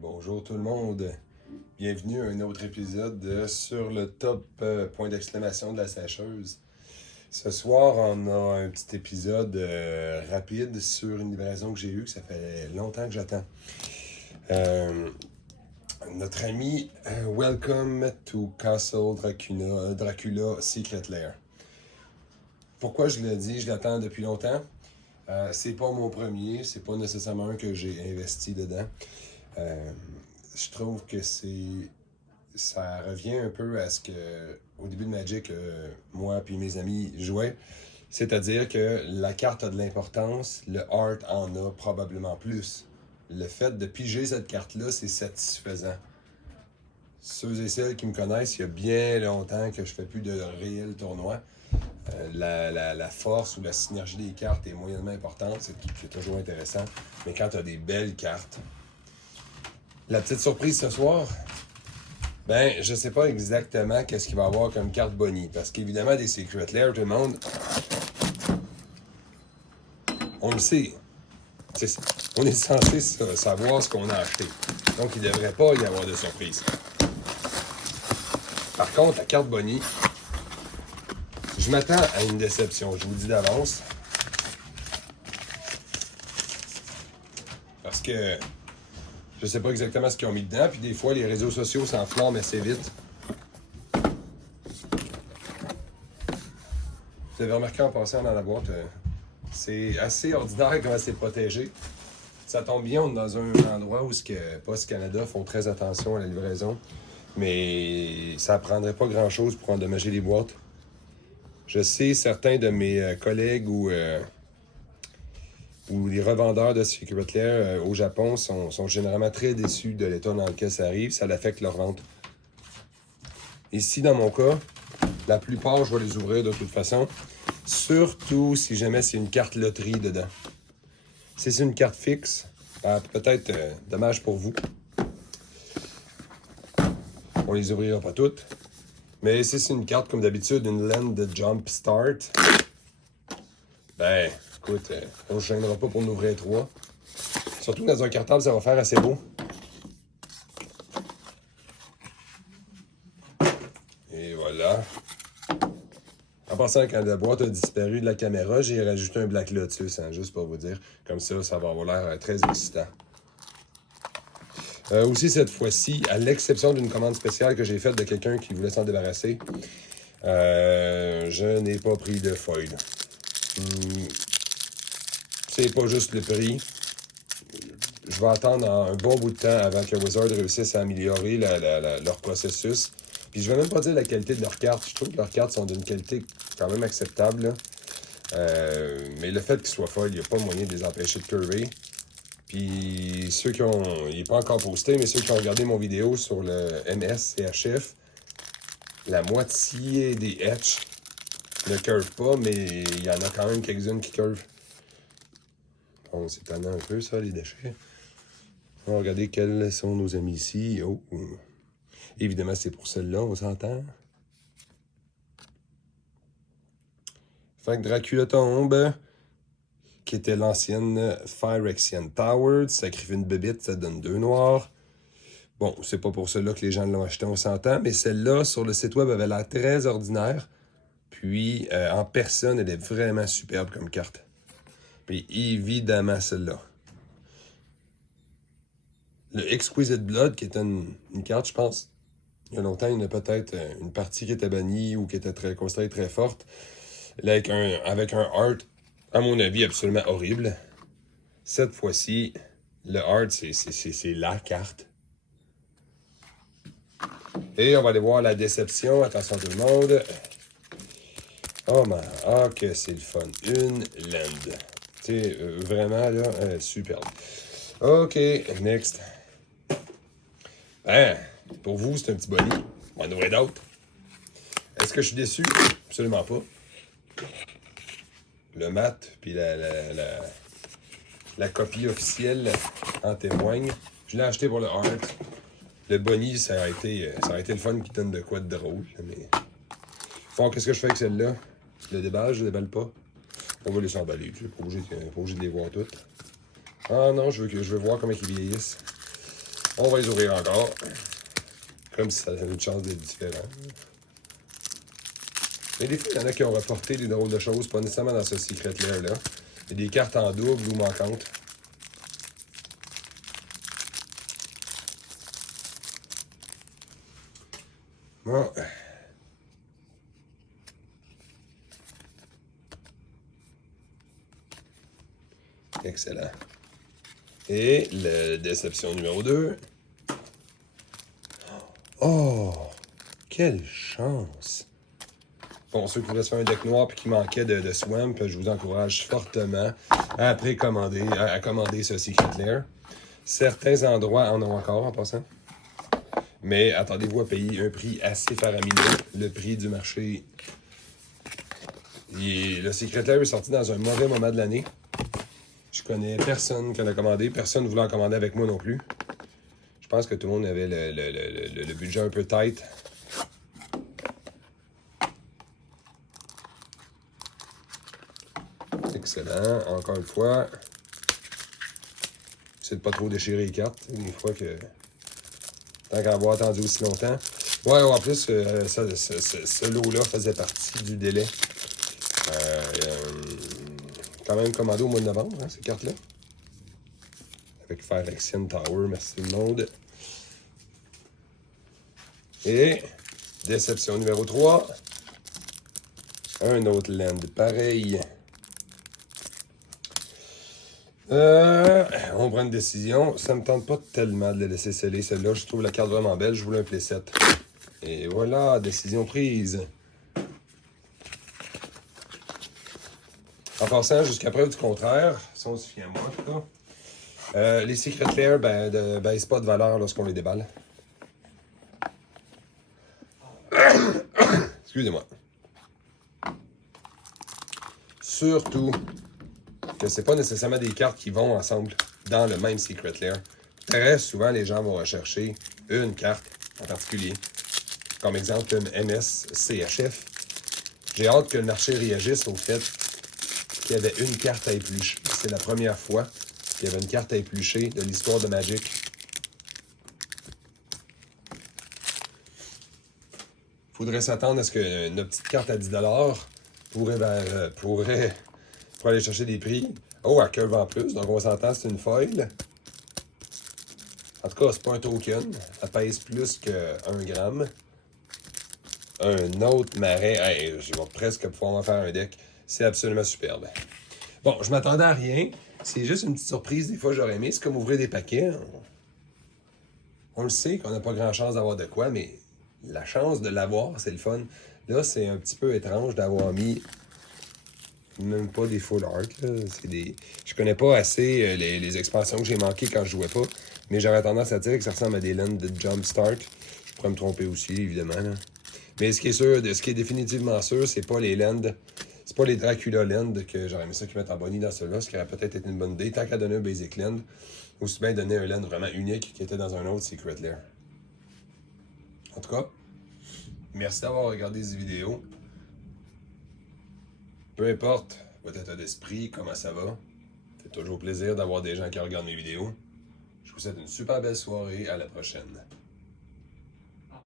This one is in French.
Bonjour tout le monde. Bienvenue à un autre épisode de Sur le top point d'exclamation de la sécheuse. Ce soir, on a un petit épisode rapide sur une livraison que j'ai eue, que ça fait longtemps que j'attends. Notre ami Welcome to Castle Dracula Secret Lair. Pourquoi je le dis, je l'attends depuis longtemps. C'est pas mon premier, c'est pas nécessairement un que j'ai investi dedans. Je trouve que ça revient un peu à ce que au début de Magic, moi et mes amis jouaient. C'est-à-dire que la carte a de l'importance, le art en a probablement plus. Le fait de piger cette carte-là, c'est satisfaisant. Ceux et celles qui me connaissent, il y a bien longtemps que je fais plus de réels tournois. La force ou la synergie des cartes est moyennement importante, c'est toujours intéressant. Mais quand tu as des belles cartes, la petite surprise ce soir, ben, je sais pas exactement qu'est-ce qu'il va y avoir comme carte Bonnie. Parce qu'évidemment, des Secret Lair, tout le monde, on le sait. On est censé savoir ce qu'on a acheté. Donc, il ne devrait pas y avoir de surprise. Par contre, la carte Bonnie, je m'attends à une déception. Je vous le dis d'avance. Parce que je sais pas exactement ce qu'ils ont mis dedans. Puis des fois, les réseaux sociaux s'enflamment assez vite. Vous avez remarqué en passant dans la boîte, c'est assez ordinaire comment c'est protégé. Ça tombe bien, on est dans un endroit où Post Canada font très attention à la livraison. Mais ça prendrait pas grand-chose pour endommager les boîtes. Je sais, certains de mes collègues ou les revendeurs de Secret Lair au Japon sont généralement très déçus de l'état dans lequel ça arrive. Ça affecte leur vente. Ici, dans mon cas, la plupart, je vais les ouvrir de toute façon. Surtout si jamais c'est une carte loterie dedans. Si c'est une carte fixe, peut-être dommage pour vous. On les ouvrira pas toutes. Mais si c'est une carte, comme d'habitude, une land de Jump Start, ben, écoute, on ne se gênera pas pour en ouvrir 3. Surtout dans un cartable, ça va faire assez beau. Et voilà. En passant, quand la boîte a disparu de la caméra, j'ai rajouté un Black Lotus, hein, juste pour vous dire. Comme ça va avoir l'air très excitant. Aussi, cette fois-ci, à l'exception d'une commande spéciale que j'ai faite de quelqu'un qui voulait s'en débarrasser, je n'ai pas pris de foil. C'est pas juste le prix. Je vais attendre un bon bout de temps avant que Wizard réussisse à améliorer leur processus. Puis je vais même pas dire la qualité de leurs cartes. Je trouve que leurs cartes sont d'une qualité quand même acceptable. Mais le fait qu'ils soient folles, il n'y a pas moyen de les empêcher de curver. Puis ceux qui ont... Il n'est pas encore posté, mais ceux qui ont regardé mon vidéo sur le MS-CHF, la moitié des etch ne curvent pas, mais il y en a quand même quelques-unes qui curvent. Bon, c'est étonnant un peu, ça, les déchets. On va regarder quels sont nos amis ici. Oh. Évidemment, c'est pour celle-là, on s'entend. Fait que Dracula tombe, qui était l'ancienne Phyrexian Tower. Sacrifie une bébite, ça donne 2 noirs. Bon, c'est pas pour cela que les gens l'ont acheté, on s'entend, mais celle-là, sur le site web, avait l'air très ordinaire. Puis, en personne, elle est vraiment superbe comme carte. Puis, évidemment, celle-là. Le Exquisite Blood, qui était une carte, je pense, il y a longtemps, il y en a peut-être une partie qui était bannie ou qui était considérée très forte. Là, avec un art, à mon avis, absolument horrible. Cette fois-ci, le art, c'est la carte. Et on va aller voir la déception. Attention tout le monde. Oh man, que c'est le fun. Une land. Tu sais, vraiment, là, superbe. OK, next. Ben, pour vous, c'est un petit boni. On va en ouvrir d'autres. Est-ce que je suis déçu? Absolument pas. Le mat, puis la copie officielle en témoigne. Je l'ai acheté pour le art. Le boni, ça a été le fun qui donne de quoi de drôle. Mais... Bon, qu'est-ce que je fais avec celle-là? Je le déballe, je le déballe pas. On va les s'emballer. Je suis pas obligé de les voir toutes. Ah non, je veux voir comment ils vieillissent. On va les ouvrir encore. Comme si ça avait une chance d'être différent. Mais des fois, il y en a qui ont reporté des drôles de choses, pas nécessairement dans ce Secret Lair-là. Il y a des cartes en double ou manquantes. Bon. Excellent. Et la déception numéro 2. Oh! Quelle chance! Bon, ceux qui voulaient se faire un deck noir et qui manquaient de Swamp, je vous encourage fortement à commander ce Secret Lair. Certains endroits en ont encore en passant. Mais attendez-vous à payer un prix assez faramineux. Le prix du marché. Le Secret Lair est sorti dans un mauvais moment de l'année. Je connais personne qui en a commandé. Personne ne voulait en commander avec moi non plus. Je pense que tout le monde avait le budget un peu tight. Excellent. Encore une fois. J'essaie de pas trop déchirer les cartes. Des fois que... Tant qu'à avoir attendu aussi longtemps. Ouais, en plus, ce lot-là faisait partie du délai. Quand même commandé au mois de novembre, hein, ces cartes-là. Avec Phyrexian Tower, merci tout le monde. Et, déception numéro 3. Un autre land pareil. On prend une décision. Ça me tente pas tellement de la laisser sceller, celle-là. Je trouve la carte vraiment belle. Je voulais un playset. Et voilà, décision prise. En passant, jusqu'à preuve du contraire, si on se fie à moi, en tout cas, les Secret Lair baissent pas de valeur lorsqu'on les déballe. Excusez-moi. Surtout que c'est pas nécessairement des cartes qui vont ensemble dans le même Secret Lair. Très souvent, les gens vont rechercher une carte en particulier. Comme exemple, une MS-CHF. J'ai hâte que le marché réagisse au fait qu'il y avait une carte à éplucher. C'est la première fois qu'il y avait une carte à éplucher de l'histoire de Magic. Faudrait s'attendre à ce que notre petite carte à 10$ pourrait aller chercher des prix. Oh, à curve en plus, donc on s'entend, c'est une foil. En tout cas, c'est pas un token. Ça pèse plus que 1 gramme. Un autre marais. Hey, je vais presque pouvoir en faire un deck. C'est absolument superbe. Bon, je m'attendais à rien. C'est juste une petite surprise. Des fois, j'aurais aimé. C'est comme ouvrir des paquets. On le sait qu'on n'a pas grand chance d'avoir de quoi, mais la chance de l'avoir, c'est le fun. Là, c'est un petit peu étrange d'avoir mis même pas des full art. Je connais pas assez les expansions que j'ai manquées quand je jouais pas, mais j'aurais tendance à dire que ça ressemble à des lands de Jumpstart. Je pourrais me tromper aussi, évidemment. Là. Mais ce qui est définitivement sûr, c'est pas les lands. C'est pas les Dracula Land que j'aurais aimé ça qu'ils mettent en bonnie dans ceux-là, ce qui aurait peut-être été une bonne idée. Tant qu'à donner un Basic Land, aussi bien donner un land vraiment unique qui était dans un autre Secret Lair. En tout cas, merci d'avoir regardé cette vidéo. Peu importe votre état d'esprit, comment ça va, ça fait toujours plaisir d'avoir des gens qui regardent mes vidéos. Je vous souhaite une super belle soirée, à la prochaine.